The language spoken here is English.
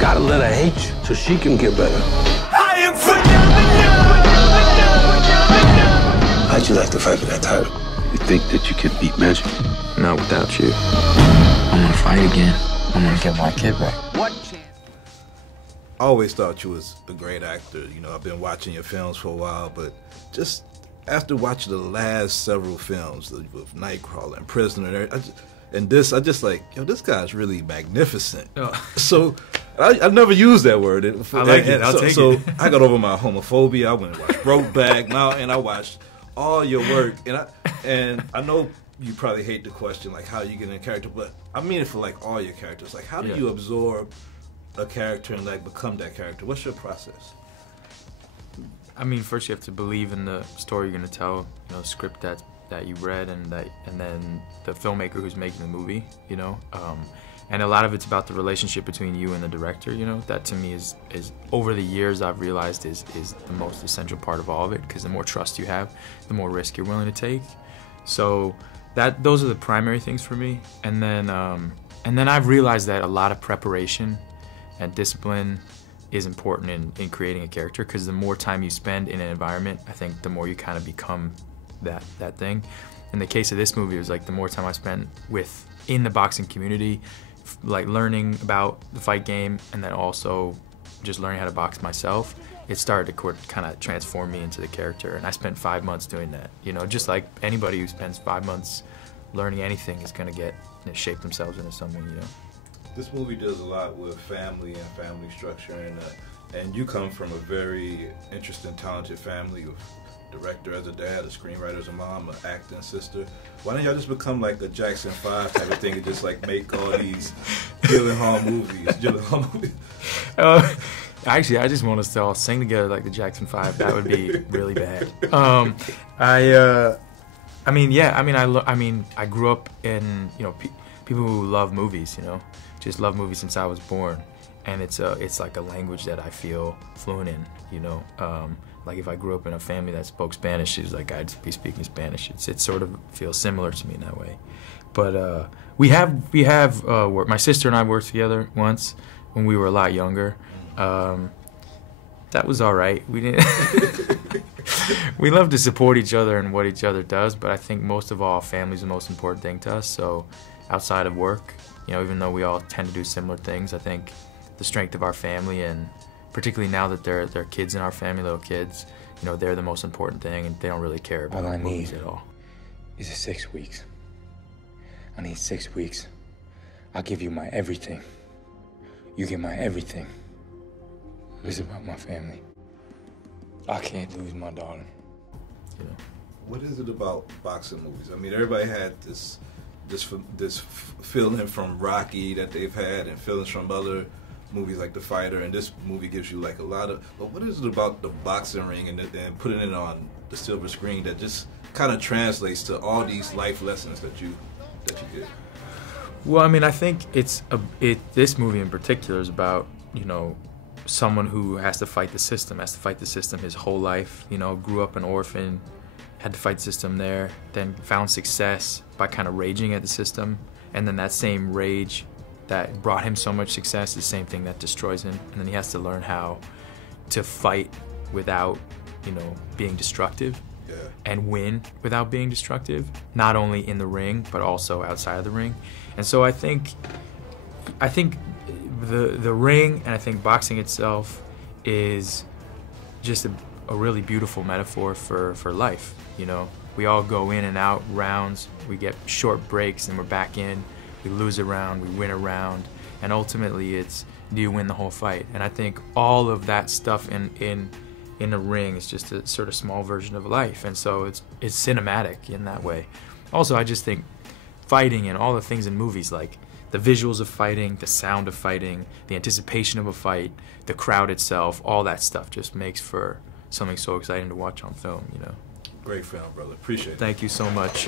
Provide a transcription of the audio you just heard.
gotta let her hate you so she can get better. I am phenomenal! How'd you like to fight for that title? You think that you can beat Magic? Not without you. I'm gonna fight again. I'm gonna get my kid back. What chance? I always thought you was a great actor. You know, I've been watching your films for a while, but just after watching the last several films with Nightcrawler and Prisoner, I just like, yo, this guy's really magnificent. Oh. So I never used that word. I like it. I'll take so it. I got over my homophobia. I went and watched Brokeback Mountain. I watched all your work, and I know you probably hate the question like how you get in a character, but I mean it for like all your characters. Like, how do you absorb a character and like become that character? What's your process? I mean, first you have to believe in the story you're gonna tell, you know, script that you read, and then the filmmaker who's making the movie, you know. And a lot of it's about the relationship between you and the director, you know. That to me is over the years I've realized is the most essential part of all of it, because the more trust you have, the more risk you're willing to take. So those are the primary things for me. And then I've realized that a lot of preparation and discipline is important in creating a character, because the more time you spend in an environment, I think the more you kind of become that thing. In the case of this movie, it was like the more time I spent in the boxing community, like learning about the fight game, and then also just learning how to box myself, it started to kind of transform me into the character. And I spent 5 months doing that. You know, just like anybody who spends 5 months learning anything is going to shape themselves into something, you know. This movie does a lot with family and family structure, and you come from a very interesting, talented family with director as a dad, a screenwriter as a mom, an acting sister. Why don't y'all just become like a Jackson 5 type of thing and just like make all these Gyllenhaal movies? Actually, I just want us to all sing together like the Jackson 5. That would be really bad. I grew up in, you know, people who love movies, you know, just love movies since I was born, and it's like a language that I feel fluent in, you know. Like if I grew up in a family that spoke Spanish, it's like I'd be speaking Spanish. It sort of feels similar to me in that way. But we have my sister and I worked together once when we were a lot younger. That was all right. We didn't. We love to support each other and what each other does, but I think most of all, family's the most important thing to us. So outside of work, you know, even though we all tend to do similar things, I think the strength of our family, and particularly now that there are kids in our family, little kids, you know, they're the most important thing, and they don't really care about movies at all. Is 6 weeks. I need 6 weeks. I'll give you my everything. You get my everything. It's about my family. I can't lose my darling. You know. What is it about boxing movies? I mean, everybody had this feeling from Rocky that they've had, and feelings from other movies like The Fighter, and this movie gives you like a lot of. But what is it about the boxing ring and putting it on the silver screen that just kind of translates to all these life lessons that you get? Well, I mean, I think this movie in particular is about, you know, someone who has to fight the system his whole life. You know, grew up an orphan, had to fight the system there, then found success by kind of raging at the system, and then that same rage that brought him so much success is the same thing that destroys him, and then he has to learn how to fight without, you know, being destructive, and win without being destructive, not only in the ring but also outside of the ring. And so I think the ring, and I think boxing itself, is just a really beautiful metaphor for life. You know, we all go in and out rounds, we get short breaks and we're back in, we lose a round, we win a round, and ultimately it's, do you win the whole fight? And I think all of that stuff in the ring is just a sort of small version of life, and so it's cinematic in that way. Also, I just think fighting and all the things in movies, like the visuals of fighting, the sound of fighting, the anticipation of a fight, the crowd itself, all that stuff just makes for something so exciting to watch on film, you know. Great film, brother. Appreciate it. Thank you so much.